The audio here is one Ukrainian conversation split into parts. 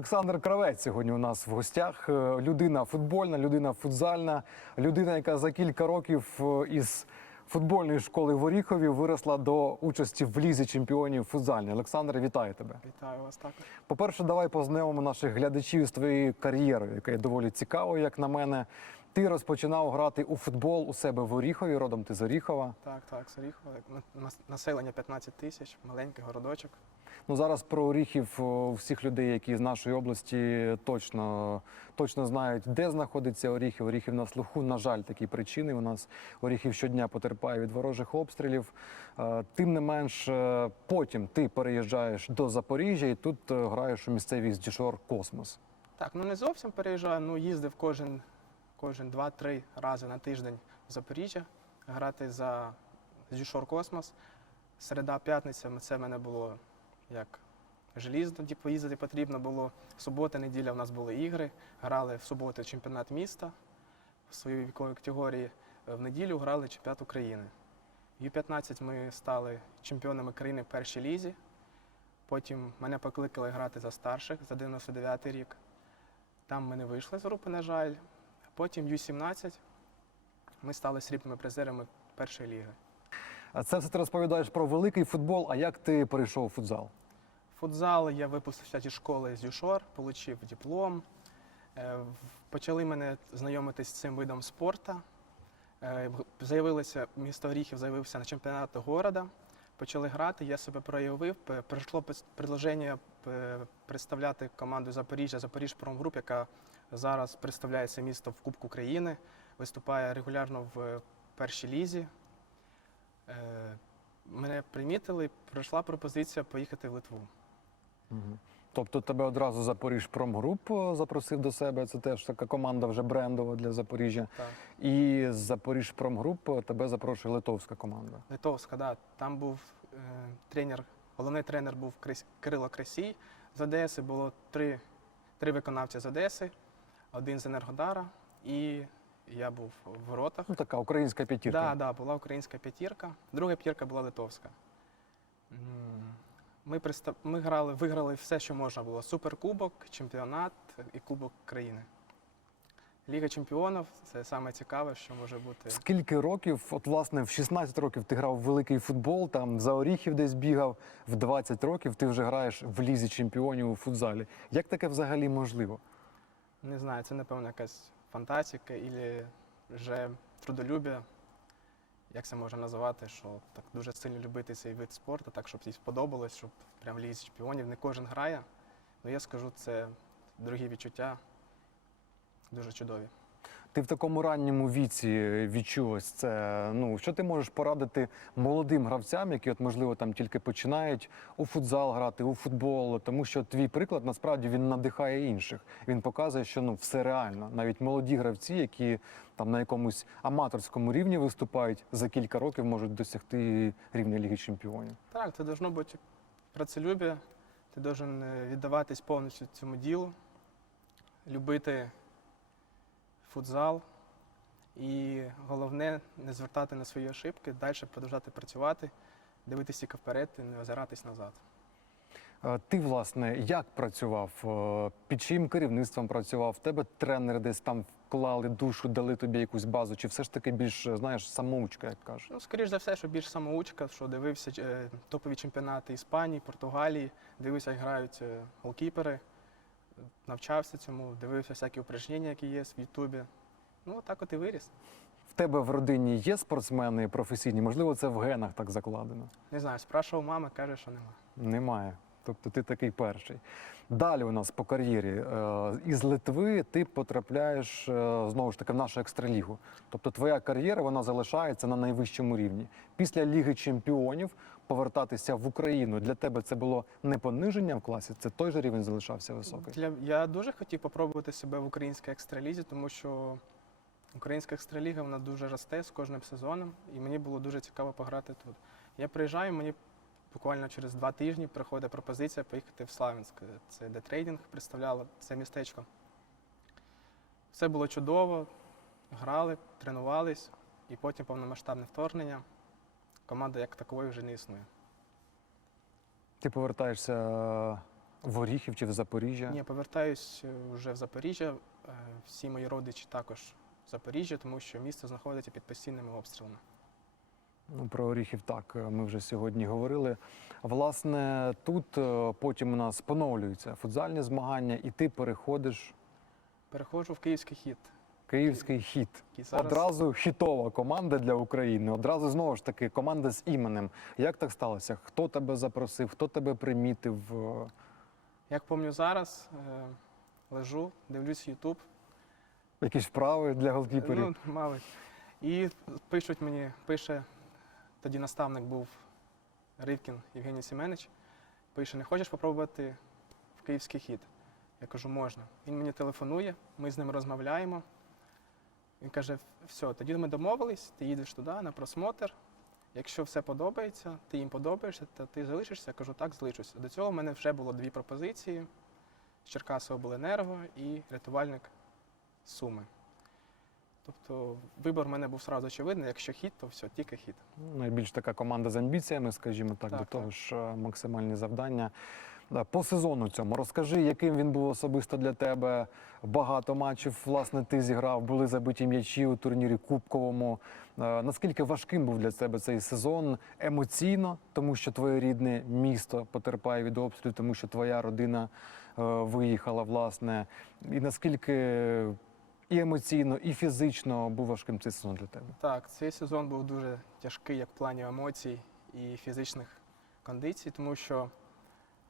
Олександр Кравець сьогодні у нас в гостях. Е, Людина футбольна, людина футзальна, людина, яка за кілька років е, із футбольної школи в Оріхові виросла до участі в лізі чемпіонів футзальній. Олександр, вітаю тебе. Вітаю вас також. По-перше, давай познайомимо наших глядачів з твоєю кар'єрою, яка є доволі цікавою, як на мене. Ти розпочинав грати у футбол у себе в Оріхові, родом ти з Оріхова. Так, так, Соріхова. На- на- Населення 15 тисяч, маленький городочок. Ну зараз про Оріхів всіх людей, які з нашої області точно, точно знають, де знаходиться Оріхів. Оріхів на слуху. На жаль, такі причини. У нас Оріхів щодня потерпає від ворожих обстрілів. Е, Тим не менш, е, потім ти переїжджаєш до Запоріжжя і тут е, граєш у місцевій Дішор Космос. Так, ну не зовсім переїжджаю, ну їздив кожен, кожен 2-3 рази на тиждень в Запоріжжя грати за Зюшор Космос. Середа, п'ятниця це в мене було як желізно, тоді поїздити потрібно було. Субота, неділя в нас були ігри. Грали в суботу чемпіонат міста в своїй віковій категорії. В неділю грали чемпіонат України. В Ю-15 ми стали чемпіонами країни в першій лізі. Потім мене покликали грати за старших за 99 рік. Там ми не вийшли з групи, на жаль. Потім Ю-17 ми стали срібними призерами першої ліги. Це все ти розповідаєш про великий футбол. А як ти перейшов у футзал? Футзал я випустився зі школи з Юшор, отримав диплом. Е, Почали мене знайомитись з цим видом спорту. Е, Заявилося, місто Оріхів заявився на чемпіонат города. Почали грати, я себе проявив. Прийшло предложення представляти команду Запоріжжя, Запоріж Промгруп, яка зараз представляє це місто в Кубку країни, виступає регулярно в першій лізі. Е, Мене примітили, прийшла пропозиція поїхати в Литву. Мгм. Тобто тебе одразу Запоріж Промгруп е, запросив до себе. Це теж така команда вже брендова для Запоріжжя. Так. І з Запоріж Промгруп е, тебе запрошує литовська команда. Литовська, да. Там був е, тренер, головний тренер був Крис- Кирило Красій з Одеси. Було три, три виконавці з Одеси, один з Енергодара, і я був в воротах. Ну така українська п'ятірка. Да, да, була українська п'ятірка, друга п'ятірка була литовська. Ми, пристав... ми грали, виграли все, що можна було: суперкубок, чемпіонат і Кубок країни. Ліга чемпіонів це саме цікаве, що може бути. Скільки років, от власне, в 16 років ти грав в великий футбол, там за Оріхів десь бігав, в 20 років ти вже граєш в лізі чемпіонів у футзалі. Як таке взагалі можливо? Не знаю, це напевно якась фантастика і вже трудолюбие. Як це можна називати, що так дуже сильно любити цей вид спорту, так щоб їй сподобалось, щоб прям лізь чемпіонів. Не кожен грає. Ну я скажу, це дорогі відчуття дуже чудові. Ти в такому ранньому віці відчув ось це. Ну що ти можеш порадити молодим гравцям, які, от можливо, там тільки починають у футзал грати, у футбол, тому що твій приклад насправді він надихає інших. Він показує, що ну все реально. Навіть молоді гравці, які там на якомусь аматорському рівні виступають, за кілька років можуть досягти рівня Ліги Чемпіонів. Так, це должно бути працелюбие, ти должен е, віддаватись повністю цьому ділу, любити футзал. І головне не звертати на свої ошибки, далі продовжувати працювати, дивитися тільки вперед і не озиратись назад. Е, Ти, власне, як працював? Е, Під чиїм керівництвом працював? В тебе тренери десь там вклали душу, дали тобі якусь базу, чи все ж таки більш знаєш самоучка, як кажуть? Ну, скоріш за все, що більш самоучка, що дивився е, топові чемпіонати Іспанії, Португалії, дивився, як грають е, голкіпери, навчався цьому, дивився всякі упражнення, які є в Ютубі. Ну, так от і виріс. В тебе в родині є спортсмени професійні? Можливо, це в генах так закладено? Не знаю, спрашував мама, каже, що нема. Немає. Тобто ти такий перший. Далі у нас по кар'єрі. Е, Із Литви ти потрапляєш е, знову ж таки в нашу екстралігу. Тобто твоя кар'єра вона залишається на найвищому рівні. Після Ліги Чемпіонів повертатися в Україну для тебе це було не пониження в класі, це той же рівень залишався високий. Для, я дуже хотів попробувати себе в українській екстралізі, тому що українська екстраліга вона дуже росте з кожним сезоном, і мені було дуже цікаво пограти тут. Я приїжджаю, мені буквально через два тижні приходить пропозиція поїхати в Славянськ. Це де трейдинг представляло це містечко. Все було чудово, грали, тренувались, і потім повномасштабне вторгнення. Команда як такової вже не існує. Ти повертаєшся В Оріхів чи в Запоріжжя? Ні, повертаюсь е, вже в Запоріжжя. Е, Всі мої родичі також в Запоріжжя, тому що місто знаходиться під постійними обстрілами. Ну, про Оріхів так, е, ми вже сьогодні говорили. Власне, тут е, потім у нас поновлюються футзальні змагання, і ти переходиш Переходжу в київський хід. Київський хіт. зараз Одразу хітова команда для України. Одразу знову ж таки команда з іменем. Як так сталося? Хто тебе запросив, хто тебе примітив? Як пам'ятаю зараз, е, лежу, дивлюсь Ютуб. Якісь вправи для голкіперів? Ну, мабуть. І пишуть мені, пише, тоді наставник був Ривкін Євгеній Сіменич. Пише, не хочеш спробувати в київський хід? Я кажу, можна. Він мені телефонує, ми з ним розмовляємо. Він каже: все, тоді ми домовились, ти їдеш туди на просмотр. Якщо все подобається, ти їм подобаєшся, то ти залишишся. Я кажу, так, залишуся. До цього в мене вже було дві пропозиції: з Черкаси обленерго і рятувальник Суми. Тобто вибор в мене був сразу очевидний. Якщо хід, то все, тільки хід. Ну, Найбільш така команда з амбіціями, скажімо так, Так, до так. того ж е, максимальні завдання. По сезону цьому розкажи, яким він був особисто для тебе. Багато матчів, власне, ти зіграв, були забиті м'ячі у турнірі Кубковому. Е, Наскільки важким був для тебе цей сезон емоційно, тому що твоє рідне місто потерпає від обстрілів, тому що твоя родина е, виїхала, власне. І наскільки і емоційно, і фізично був важким цей сезон для тебе? Так, цей сезон був дуже тяжкий як в плані емоцій і фізичних кондицій, тому що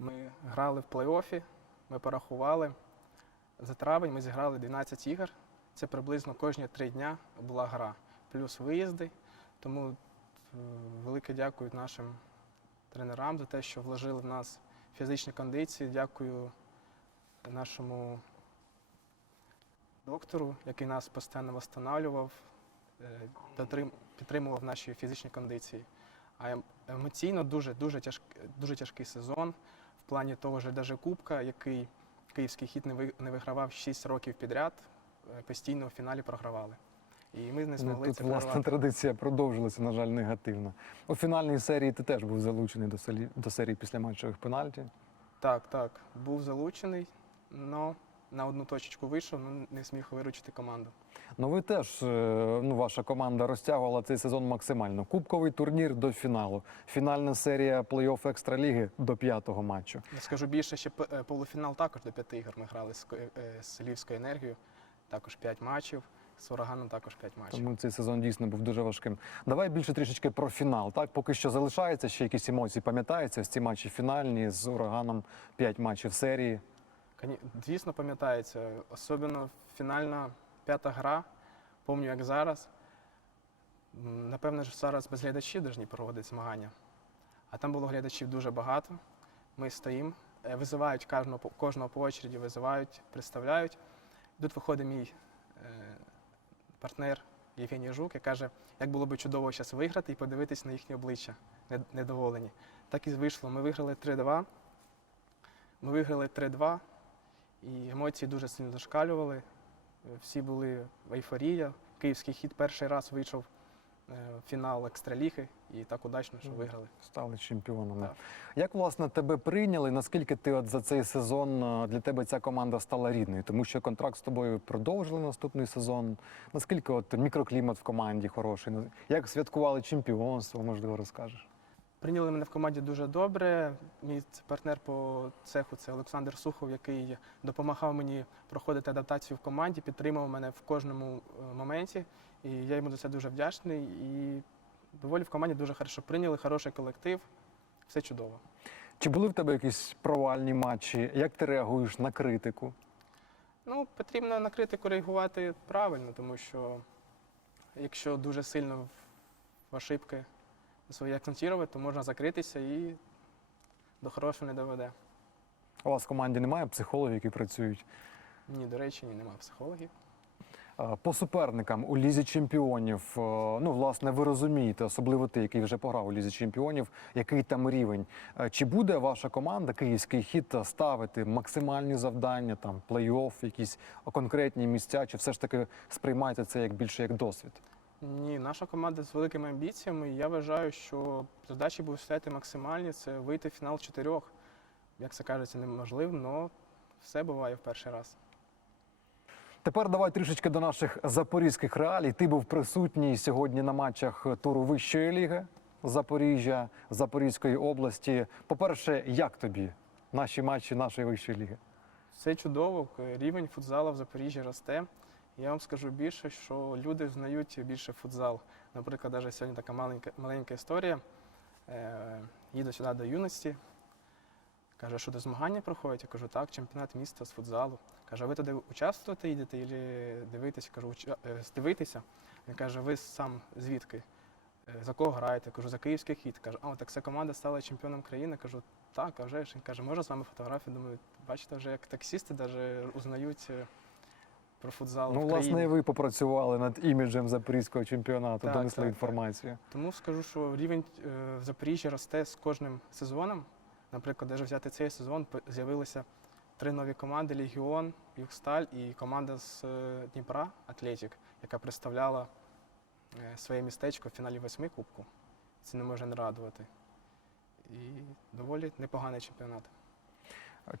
ми грали в плей-офі, ми порахували. За травень ми зіграли 12 ігор. Це приблизно кожні три дня була гра, плюс виїзди. Тому е, велике дякую нашим тренерам за те, що вложили в нас фізичні кондиції. Дякую нашому доктору, який нас постійно встановлював, підтримував наші фізичні кондиції. А ем- емоційно дуже, дуже, тяжк, дуже тяжкий сезон плані того ж даже Кубка, який київський хід не, ви, не вигравав 6 років підряд, е, постійно в фіналі програвали. І ми не Ну, змогли Тут це власна прорвати. традиція продовжилася, на жаль, негативно. У фінальній серії ти теж був залучений до, селі... до серії післяматчевих пенальті. Так, так, був залучений, але на одну точечку вийшов, але не зміг виручити команду. Ну ви теж, е, ну, ваша команда розтягувала цей сезон максимально. Кубковий турнір до фіналу. Фінальна серія плей-офф екстраліги до п'ятого матчу. Я скажу більше, ще е, полуфінал також до п'яти ігор ми грали з, е, з Львівською енергією, також п'ять матчів, з ураганом також п'ять матчів. Тому цей сезон дійсно був дуже важким. Давай більше трішечки про фінал. Так, поки що залишається ще якісь емоції. Пам'ятаються ось ці матчі фінальні з ураганом, п'ять матчів серії. Звісно, пам'ятається, особливо фінальна п'ята гра, пам'ятаю, як зараз. Напевно, що зараз без глядачів повинні проводити змагання. А там було глядачів дуже багато. Ми стоїмо, е, визивають кожного, кожного по очереді, визивають, представляють. Тут виходить мій е, партнер Євгеній Жук і каже, як було б чудово зараз виграти і подивитись на їхні обличчя недоволені. Так і вийшло. Ми виграли 3-2. Ми виграли 3-2, і емоції дуже сильно зашкалювали. Всі були в ейфорії. Київський хід перший раз вийшов е, в фінал екстраліги і так удачно, що виграли. Стали чемпіонами. Так. Як власне тебе прийняли? Наскільки ти от за цей сезон е, для тебе ця команда стала рідною? Тому що контракт з тобою продовжили наступний сезон. Наскільки от мікроклімат в команді хороший? Як святкували чемпіонство? Можливо, розкажеш? Прийняли мене в команді дуже добре. Мій партнер по цеху це Олександр Сухов, який допомагав мені проходити адаптацію в команді, підтримував мене в кожному е, моменті. І я йому за це дуже вдячний. І доволі в команді дуже хорошо прийняли, хороший колектив, все чудово. Чи були в тебе якісь провальні матчі? Як ти реагуєш на критику? Ну, потрібно на критику реагувати правильно, тому що якщо дуже сильно в ошибки свої акцентувати, то можна закритися і до хорошого не доведе. У вас в команді немає психологів, які працюють Ні, до речі, ні, немає психологів. По суперникам у лізі чемпіонів. е, Ну, власне, ви розумієте, особливо ти, який вже пограв у лізі чемпіонів, який там рівень. Е, Чи буде ваша команда, київський хід, ставити максимальні завдання, там плей-офф, якісь конкретні місця, чи все ж таки сприймаєте це як більше як досвід? Ні, наша команда з великими амбіціями. і Я вважаю, що задачі будуть стояти максимальні це вийти в фінал чотирьох. як це кажеться, неможливим, але все буває в перший раз. Тепер давай трішечки до наших запорізьких реалій. Ти був присутній сьогодні на матчах туру вищої ліги Запоріжжя, Запорізької області. По-перше, як тобі наші матчі нашої вищої ліги? Все чудово, рівень футзалу в Запоріжжі росте. Я вам скажу більше, що люди знають більше футзал. Наприклад, навіть сьогодні така маленька, маленька історія. Е, їду сюди до юності. Каже, що до змагання проходять? Я кажу, так, чемпіонат міста з футзалу. Каже, ви туди участвувати їдете і дивитися? Кажу, е, дивитися. Він каже, ви сам звідки? «Е, За кого граєте? Кажу, за київський хід. Каже, а так ця команда стала чемпіоном країни. Кажу, так, а вже ж. Він каже, можна з вами фотографію? Думаю, бачите, вже як таксісти навіть узнають про футзал Ну, в власне, і ви попрацювали над іміджем запорізького чемпіонату, Так, донесли так, інформацію. Тому скажу, що рівень е, в Запоріжжі росте з кожним сезоном. Наприклад, навіть взяти цей сезон, з'явилися три нові команди: Легіон, Югсталь і команда з е, Дніпра Атлетік, яка представляла е, своє містечко в фіналі восьми кубку. Це не може не радувати. І доволі непоганий чемпіонат.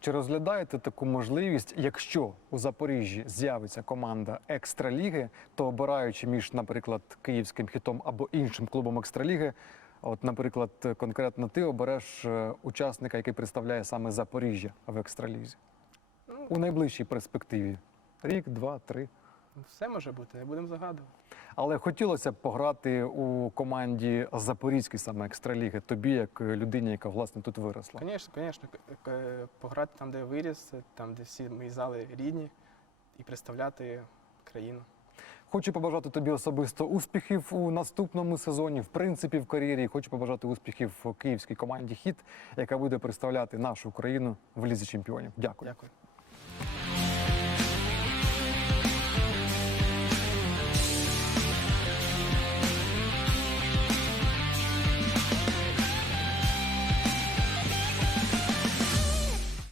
Чи розглядаєте таку можливість, якщо у Запоріжжі з'явиться команда екстраліги, то обираючи між, наприклад, київським хітом або іншим клубом екстраліги, от, наприклад, конкретно ти обереш е, учасника, який представляє саме Запоріжжя в екстралізі Ну, у найближчій перспективі. Рік, два, три. Все може бути, не будемо загадувати. Але хотілося б пограти у команді Запорізької саме екстраліги, тобі, як е, людині, яка власне тут виросла. Звісно, звісно, к- пограти там, де я виріс, там, де всі мої зали рідні, і представляти країну. Хочу побажати тобі особисто успіхів у наступному сезоні, в принципі, в кар'єрі. Хочу побажати успіхів київській команді Хіт, яка буде представляти нашу країну в лізі чемпіонів. Дякую. Дякую.